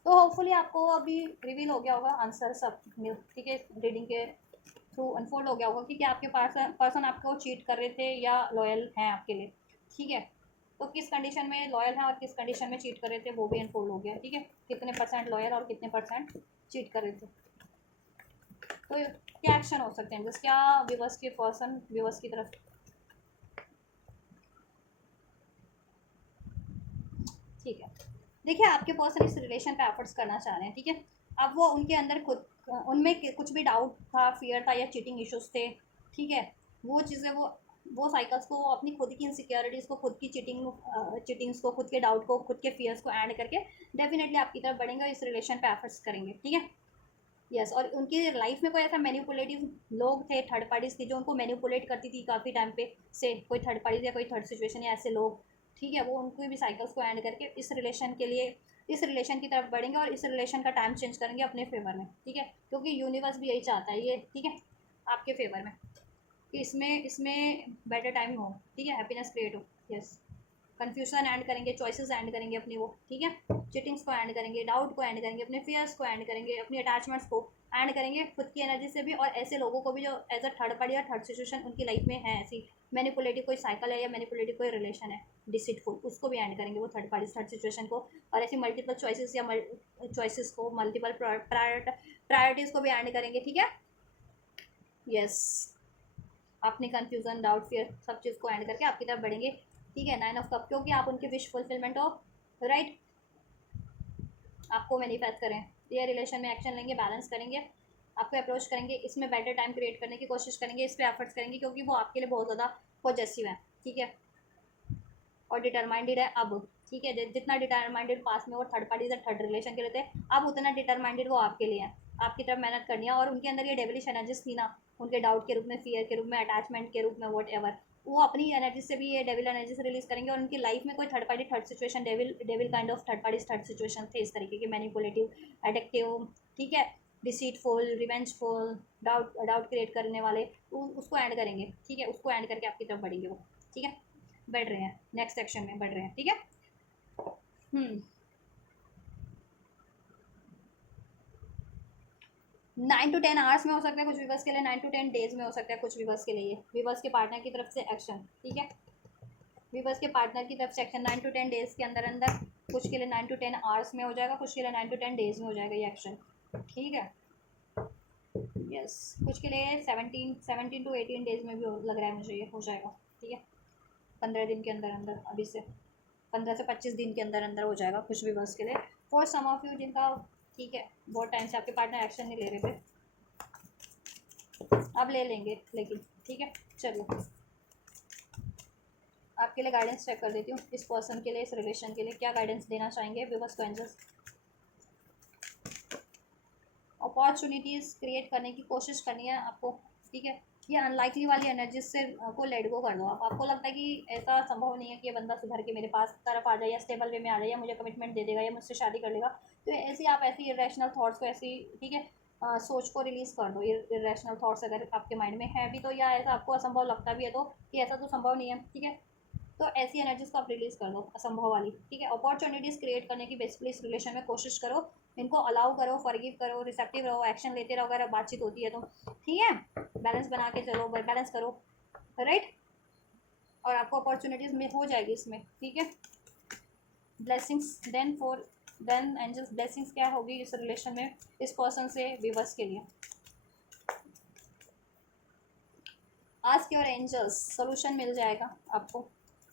तो होपफुली आपको अभी रिवील हो गया होगा आंसर सब, ठीक है, रीडिंग के थ्रू अनफोल्ड हो गया होगा कि क्या आपके पर्सन आपको चीट कर रहे थे या लॉयल हैं आपके लिए, ठीक है। तो किस कंडीशन में लॉयल हैं और किस कंडीशन में चीट कर रहे थे वो भी अनफोल्ड हो गया, ठीक है। कितने % लॉयल और कितने % चीट कर रहे थे। तो क्या एक्शन हो सकते हैं, जैसे क्या व्यूवर्स के पर्सन व्यूवर्स की तरफ, ठीक है। देखिए आपके पर्सन इस रिलेशन पे एफर्ट्स करना चाह रहे हैं, ठीक है। अब वो उनके अंदर खुद, उनमें कुछ भी डाउट था, फियर था, या चीटिंग इश्यूज थे, ठीक है, वो चीज़ें वो वो साइकिल्स को, अपनी खुद की इनसिक्योरिटीज़ को, खुद की चिटिंग्स को, खुद के डाउट को, खुद के फियर्स को ऐड करके डेफिनेटली आपकी तरफ बढ़ेंगे और इस रिलेशन पे एफर्ट्स करेंगे, ठीक है। यस और उनकी लाइफ में कोई ऐसा मैनिपुलेटिव लोग थे, थर्ड पार्टीज थी जो उनको मैनिपुलेट करती थी काफ़ी टाइम पे से, कोई थर्ड पार्टी या कोई थर्ड सिचुएशन या ऐसे लोग, ठीक है, वो उनको भी साइकिल्स को एंड करके इस रिलेशन के लिए, इस रिलेशन की तरफ बढ़ेंगे और इस रिलेशन का टाइम चेंज करेंगे अपने फेवर में, ठीक है, क्योंकि यूनिवर्स भी यही चाहता है ये, ठीक है, आपके फेवर में, कि इसमें इसमें बेटर टाइम हो, ठीक है, हैप्पीनेस क्रिएट हो। यस कन्फ्यूजन ऐड करेंगे, चॉइसेस ऐड करेंगे अपनी वो, ठीक है, चिटिंग्स को ऐड करेंगे, डाउट को ऐड करेंगे, अपने फियर्स को ऐड करेंगे, अपनी अटैचमेंट्स को ऐड करेंगे, खुद की एनर्जी से भी, और ऐसे लोगों को भी जो एज अ थर्ड पार्टी या थर्ड सिचुएशन उनकी लाइफ में है, ऐसी मैनिपुलेटिव कोई साइकिल है या मैनिपुलेटिव कोई रिलेशन है डिसिटफुल, उसको भी ऐड करेंगे वो थर्ड पार्टी थर्ड सिचुएशन को, और ऐसी मल्टीपल चॉइसेस या चॉइसेस को, मल्टीपल प्रायोरिटीज़ को भी ऐड करेंगे, ठीक है। यस अपनी कन्फ्यूजन, डाउट, फियर सब चीज़ को ऐड करके आपकी तरफ बढ़ेंगे, ठीक है। 9 ऑफ कप, क्योंकि आप उनके विश फुलफिलमेंट हो, राइट, आपको मैनिफेस्ट करें, ये रिलेशन में एक्शन लेंगे, बैलेंस करेंगे, आपको अप्रोच करेंगे, इसमें बेटर टाइम क्रिएट करने की कोशिश करेंगे, इस पर एफर्ट्स करेंगे, क्योंकि वो आपके लिए बहुत ज़्यादा पॉजिटिव है, ठीक है, और डिटरमाइंडेड है अब, ठीक है, जितना डिटरमाइंडेड पास में वो थर्ड पार्टी से थर्ड रिलेशन के लिए थे, अब उतना डिटरमाइंडेड वो आपके लिए है, आपकी तरफ मेहनत करनी है, और उनके अंदर ये डेविलिश एनर्जीज थी ना, उनके डाउट के रूप में, फियर के रूप में, अटैचमेंट के रूप में, वॉट एवर, वो अपनी एनर्जी से भी ये डेविल एनर्जी से रिलीज करेंगे, और उनकी लाइफ में कोई third party third situation, devil kind of third party third situation थे इस तरीके के, मैनिपुलेटिव, एडिक्टिव, ठीक है, डिसीटफुल, रिवेंजफुल, डाउट क्रिएट करने वाले, उसको ऐड करेंगे, ठीक है, उसको ऐड करके आपकी तरफ बढ़ेंगे वो, ठीक है, बढ़ रहे हैं, नेक्स्ट सेक्शन में बढ़ रहे हैं, ठीक है। 9 to 10 आवर्स में हो सकता है कुछ व्यूवर्स के लिए, 9 to 10 डेज में हो सकता है कुछ व्यूवर्स के लिए, व्यूवर्स के पार्टनर की तरफ से एक्शन, ठीक है, व्यूवर्स के पार्टनर की तरफ से एक्शन 9 to 10 डेज के अंदर अंदर, कुछ के लिए 9 to 10 आवर्स में हो जाएगा, कुछ के लिए 9 to 10 डेज में हो जाएगा ये एक्शन, ठीक है। यस कुछ के लिए 17 to 18 डेज में भी लग रहा है मुझे ये हो जाएगा, ठीक है, 15 दिन के अंदर अंदर, अभी से 15 से 25 दिन के अंदर अंदर हो जाएगा कुछ व्यूवर्स के लिए, फॉर सम ऑफ यू जिनका, ठीक है, बहुत टाइम से आपके पार्टनर एक्शन नहीं ले रहे थे, अब ले लेंगे लेकिन, ठीक है। चलो आपके लिए गाइडेंस चेक कर देती हूँ, इस पर्सन के लिए, इस रिलेशन के लिए क्या गाइडेंस देना चाहेंगे व्यूवर्स को एंजल्स। अपॉर्चुनिटीज़ क्रिएट करने की कोशिश करनी है आपको, ठीक है, ये अनलाइकली वाली एनर्जीज से को लेट गो कर दो आप, आपको लगता है कि ऐसा संभव नहीं है कि ये बंदा सुधर के मेरे पास तरफ आ जाए, या स्टेबल वे में आ जाए, या मुझे कमिटमेंट दे देगा, या मुझसे शादी कर लेगा, तो ऐसी आप ऐसी इरेशनल थॉट्स को, ऐसी, ठीक है, सोच को रिलीज़ कर दो, इरेशनल थॉट्स अगर आपके माइंड में है भी तो, या ऐसा आपको असंभव लगता भी है तो, कि ऐसा तो संभव नहीं है, ठीक है, तो ऐसी एनर्जीज को आप रिलीज़ कर दो असंभव वाली, ठीक है। अपॉर्चुनिटीज़ क्रिएट करने की बेसिकली इस रिलेशन में कोशिश करो, इनको अलाउ करो, फॉरगिव करो, रिसेप्टिव रहो, एक्शन लेते रहो अगर बातचीत होती है तो, ठीक है, बैलेंस बना के चलो, बैलेंस करो, राइट, और आपको अपॉर्चुनिटीज़ में हो जाएगी इसमें, ठीक है। ब्लेसिंग्स देन एंजल्स, ब्लेसिंग्स क्या होगी इस रिलेशन में इस पर्सन से व्यूवर्स के लिए। आस्क योर एंजल्स, सोल्यूशन मिल जाएगा आपको,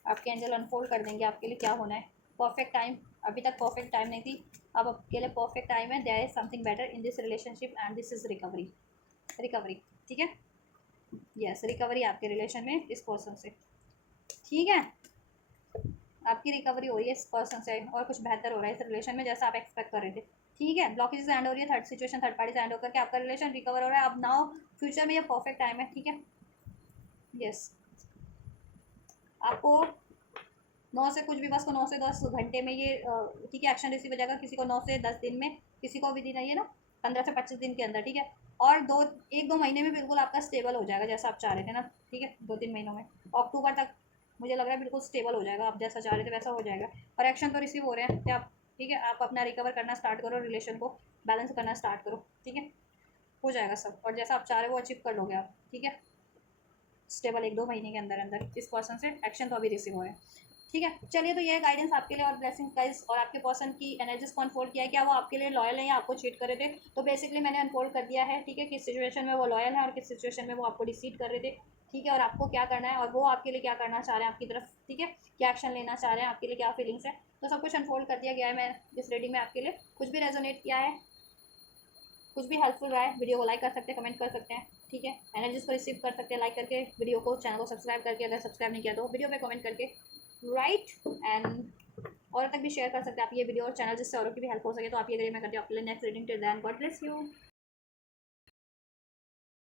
आपके एंजल अनफोल्ड कर देंगे आपके लिए क्या होना है, परफेक्ट टाइम, अभी तक परफेक्ट टाइम नहीं थी, अब आपके लिए परफेक्ट टाइम है, there is something better in this relationship and this is recovery, ठीक है। यस रिकवरी आपके रिलेशन में इस पर्सन से, ठीक है, आपकी रिकवरी हो रही है इस पर्सन से, और कुछ बेहतर हो रहा है इस रिलेशन में जैसा आप एक्सपेक्ट कर रहे थे, ठीक है। ब्लॉकेज एंड हो रही है, थर्ड सिचुएशन थर्ड पार्टी से एंड होकर के आपका रिलेशन रिकवर हो रहा है, अब नाउ फ्यूचर में ये परफेक्ट टाइम है, ठीक है। यस आपको 9 से कुछ भी बस को 9 से 10 घंटे में ये, ठीक है, एक्शन रिसीव हो जाएगा, किसी को 9 से 10 दिन में, किसी को भी दिन है ये ना 15 से 25 दिन के अंदर, ठीक है, और 1-2 महीने में बिल्कुल आपका स्टेबल हो जाएगा जैसा आप चाह रहे थे ना, ठीक है, 2-3 महीनों में, अक्टूबर तक मुझे लग रहा है बिल्कुल स्टेबल हो जाएगा, आप जैसा चाह रहे थे वैसा हो जाएगा, और एक्शन तो रिसीव हो रहे हैं क्या आप, ठीक है, आप अपना रिकवर करना स्टार्ट करो, रिलेशन को बैलेंस करना स्टार्ट करो, ठीक है, हो जाएगा सब, और जैसा आप चाह रहे हो वो अचीव कर लोगे आप, ठीक है, स्टेबल 1-2 महीने के अंदर अंदर इस पर्सन से एक्शन तो अभी रिसीव हो रहे हैं, ठीक है। चलिए तो ये गाइडेंस आपके लिए और ब्लेसिंग्स गाइस, और आपके पर्सन की एनर्जीज को अनफोल्ड किया है, क्या वो आपके लिए लॉयल है या आपको चीट कर रहे थे, तो बेसिकली मैंने अनफोल्ड कर दिया है, ठीक है, किस सिचुएशन में वो लॉयल है और किस सिचुएशन में वो आपको डिसीट कर रहे थे, ठीक है, और आपको क्या करना है और वो आपके लिए क्या करना चाह रहे हैं आपकी तरफ, ठीक है, क्या एक्शन लेना चाह रहे हैं, आपके लिए क्या फीलिंग्स है, तो सब कुछ अनफोल्ड कर दिया गया है मैं इस रीडिंग में आपके लिए। कुछ भी रेजोनेट किया है, कुछ भी हेल्पफुल रहा है, वीडियो को लाइक कर सकते हैं, कमेंट कर सकते हैं, ठीक है, एनर्जीज को रिसीव कर सकते हैं लाइक करके, वीडियो को, चैनल को सब्सक्राइब करके, अगर सब्सक्राइब नहीं किया तो वीडियो पे कमेंट करके, राइट। एंड और तक भी शेयर कर सकते हैं आप ये वीडियो और चैनल, जिससे औरों की भी हेल्प हो सके। तो आप ये करिए, मैं करती हूँ आपके लिए next reading. Till then God bless you.